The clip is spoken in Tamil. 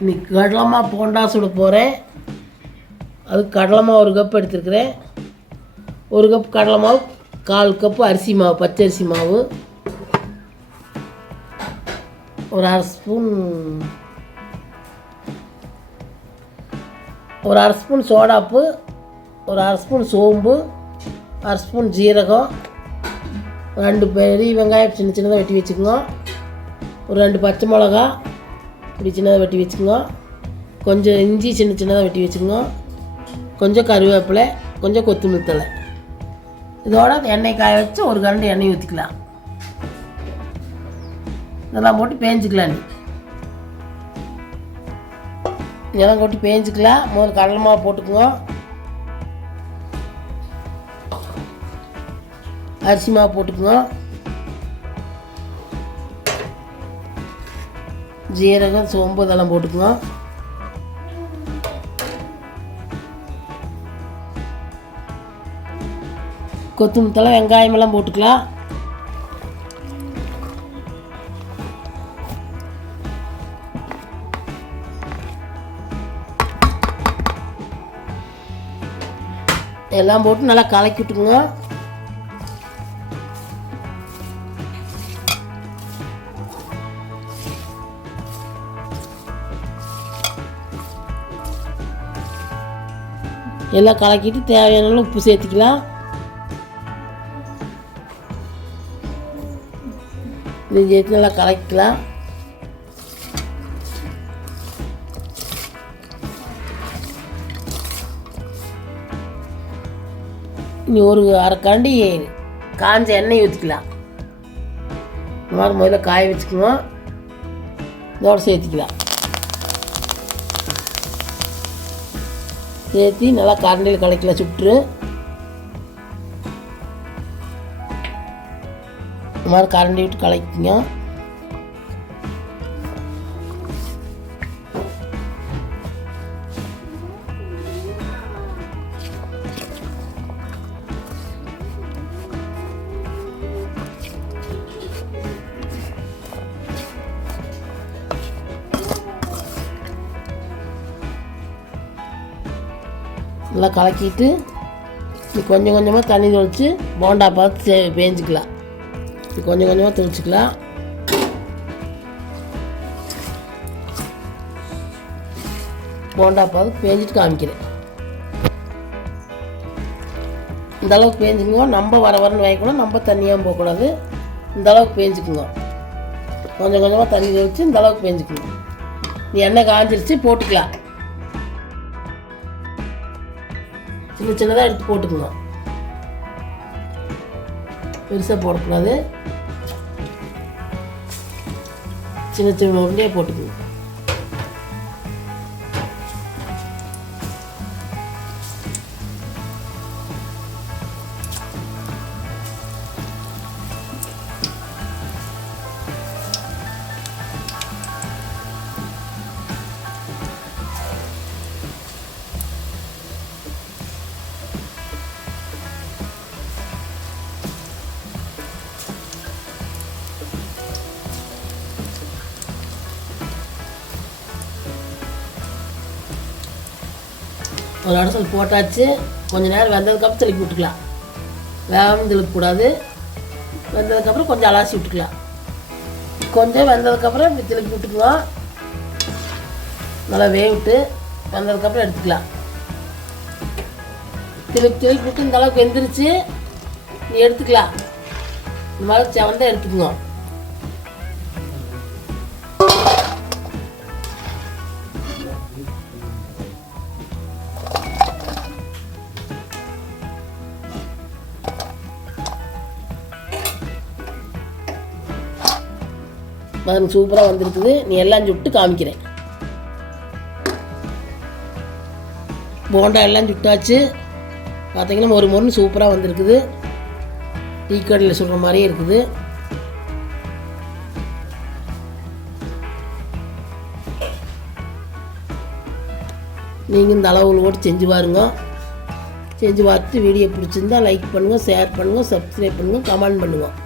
இன்னைக்கு கடலை மாவு போண்டா சுட போகிறேன். அதுக்கு கடலை மாவு 1 கப் எடுத்துருக்கிறேன். 1 கப் கடலை மாவு, 1/4 கப்பு அரிசி மாவு, பச்சரிசி மாவு, ஒரு 1/2 ஸ்பூன் சோடாப்பு, ஒரு 1/2 ஸ்பூன் சோம்பு, 1/2 ஸ்பூன் ஜீரகம், 2 பெரிய வெங்காயம் சின்ன சின்னதாக வெட்டி வச்சுக்கோங்க, ஒரு 2 பச்சை மிளகா இப்படி சின்னதாக வெட்டி வச்சுக்கோங்க, கொஞ்சம் இஞ்சி சின்ன சின்னதாக வெட்டி வச்சுக்கோங்க, கொஞ்சம் கருவேப்பிலை, கொஞ்சம் கொத்தமல்லி தழை. இதோட எண்ணெய் காய வச்சு 1 கரண்டி எண்ணெய் ஊற்றிக்கலாம். இதெல்லாம் போட்டு பேஞ்சிக்கலாம். இதெல்லாம் போட்டு பேஞ்சிக்கலாம். முதல்ல கடலை மாவு போட்டுக்குங்க, அரிசி மாவு போட்டுக்குங்க, ஜீரகம் சோம்பு இதெல்லாம் போட்டுக்குங்க, கொத்தமல்லி தழை வெங்காயமெல்லாம் போட்டுக்கலாம். எல்லாம் போட்டு நல்லா கலக்கி விட்டுக்குங்க. எல்லாம் கலக்கிட்டு தேவையான உப்பு சேர்த்துக்கலாம். இது சேர்த்து நல்லா கலக்கிக்கலாம். இனி ஒரு 1/2 கரண்டி காஞ்ச எண்ணெய் ஊற்றிக்கலாம். இந்த மாதிரி முதல்ல காய வச்சுக்குவோம். இதோடு சேர்த்திக்கலாம். சேர்த்தி நல்லா கரண்டியில் கலக்கலாம். சுட்டு இந்த மாதிரி கரண்டி விட்டு கலக்கிங்க. நல்லா கலக்கிட்டு கொஞ்சம் கொஞ்சமாக தண்ணி தெளித்து போண்டா பார்த்து பேஞ்சிக்கலாம். கொஞ்சம் கொஞ்சமாக தெளிச்சிக்கலாம். போண்டா பார்த்து பேஞ்சிட்டு காமிக்கிறேன். இந்த அளவுக்கு பேஞ்சுக்குங்க. நம்ம வரன்னு வைக்கணும், நம்ம தண்ணியாக போகக்கூடாது. இந்த அளவுக்கு பேஞ்சுக்குங்க. கொஞ்சம் கொஞ்சமாக தண்ணி தெளித்து இந்த அளவுக்கு பேஞ்சுக்குங்க. நீ எண்ணெய் காஞ்சிருச்சு, போட்டுக்கலாம். சின்ன சின்னதாக எடுத்து போட்டுக்குங்க. பெருசாக போடக்கூடாது. சின்ன சின்ன உருண்டையாக போட்டுக்குங்க. ஒரு அடசல் போட்டாச்சு. கொஞ்சம் நேரம் வெந்ததுக்கப்புறம் திருப்பி விட்டுக்கலாம். வேகாமல் திருப்பக்கூடாது. வெந்ததுக்கப்புறம் கொஞ்சம் அலாசி விட்டுக்கலாம். கொஞ்சம் வெந்ததுக்கப்புறம் இப்படி திருப்பி விட்டுக்குவோம். நல்லா வேவிட்டு வெந்ததுக்கப்புறம் எடுத்துக்கலாம். திருப்பி விட்டு இந்த அளவுக்கு வெந்துருச்சு. நீ எடுத்துக்கலாம். இந்த மாதிரி செவந்தான் எடுத்துக்குவோம். பாருங்க, சூப்பராக வந்துருக்குது. நீ எல்லாம் சுட்டு காமிக்கிறேன். போண்டா எல்லாம் சுட்டாச்சு. பார்த்தீங்கன்னா ஒரு முறை சூப்பராக வந்திருக்குது. டீ கடையில் சொல்கிற மாதிரியே இருக்குது. நீங்கள் இந்த அளவுகளோடு செஞ்சு பாருங்க. செஞ்சு பார்த்துட்டு வீடியோ பிடிச்சிருந்தா லைக் பண்ணுங்கள், ஷேர் பண்ணுங்கள், சப்ஸ்கிரைப் பண்ணுங்கள், கமெண்ட் பண்ணுங்கள்.